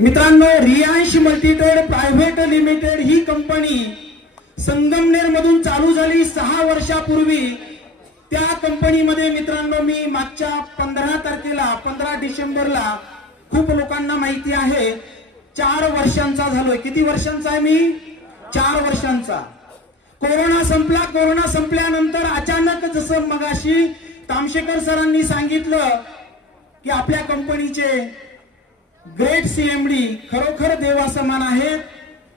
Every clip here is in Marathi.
मित्रांनो, रियांश मल्टीट्रेड प्रायव्हेट लिमिटेड ही कंपनी संगमनेर मधून चालू झाली 6 वर्षापूर्वी। त्या कंपनीमध्ये मित्रांनो मी मागच्या 15 तारखेला 15 डिसेंबरला खूप लोकांना माहिती आहे 4 वर्षांचा झालोय। किती वर्षांचा आहे मी? 4 वर्षांचा। कोरोना संपला। कोरोना संपल्यानंतर अचानक जसं मगाशी तामशेकर सरांनी सांगितलं की आपल्या कंपनीचे ग्रेट सीएमडी खरोखर देवासमान आहेत,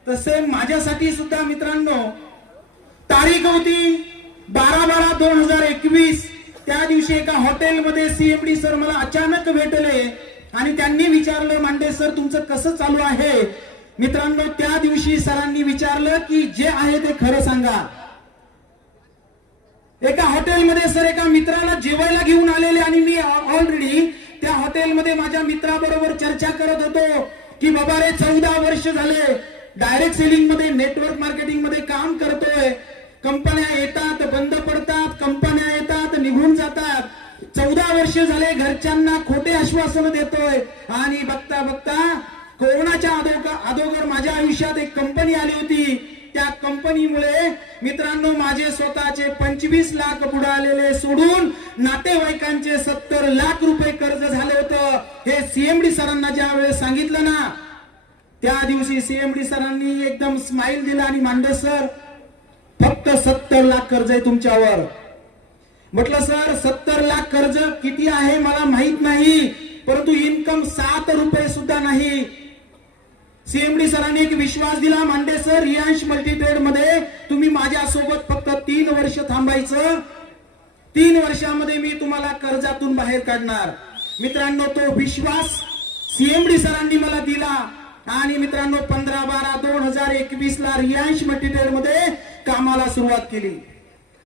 तसे माझ्यासाठी सुद्धा मित्रांनो तारीख होती 12/12/2021। त्या दिवशी एका हॉटेलमध्ये सीएमडी सर मला अचानक भेटले आणि त्यांनी विचारलं, मांडे सर तुमचं कसं चालू आहे? मित्रांनो, त्या दिवशी सरांनी विचारलं की जे आहे ते खरं सांगा। एका हॉटेलमध्ये सर एका मित्राला जेवायला घेऊन आलेले आणि मी ऑलरेडी त्या हॉटेलमध्ये माझ्या मित्राबरोबर चर्चा करत होतो की बाबा रे 14 वर्ष झाले डायरेक्ट सेलिंग मध्ये नेटवर्क मार्केटिंग मध्ये काम करतोय। कंपन्या येतात बंद पडतात, कंपन्या येतात निघून जातात। 14 वर्ष झाले घरच्यांना खोटे आश्वासन देतोय आणि बघता बघता कोरोनाच्या अगोदर माझ्या आयुष्यात एक कंपनी आली होती। त्या कंपनीमुळे मित्रांनो माझे स्वतःचे 25 लाख बुडालेले सोडून नातेवाईकांचे 70 लाख रुपये कर्ज झाले होतं। हे सीएमडी सरांना ज्या वेळेस सांगितलं ना, त्या दिवशी सीएमडी सरांनी एकदम स्माइल दिला आणि मांडे सर फक्त 70 लाख कर्ज आहे तुमच्यावर। म्हटलं सर 70 लाख कर्ज किती आहे मला माहित नाही, परंतु इन्कम 7 रुपये सुद्धा नाही। सीएमडी सरांनी एक विश्वास दिला, मांडे सर रियांश मल्टीट्रेड मध्ये तुम्ही माझ्यासोबत फक्त 3 वर्ष थांबायचं, 3 वर्षामध्ये मी तुम्हाला कर्जातून बाहेर काढणार। मित्रांनो, तो विश्वास सीएमडी सरांनी मला दिला आणि मित्रांनो 15/12/2021 ला रियांश मल्टीट्रेड मध्ये कामाला सुरुवात केली।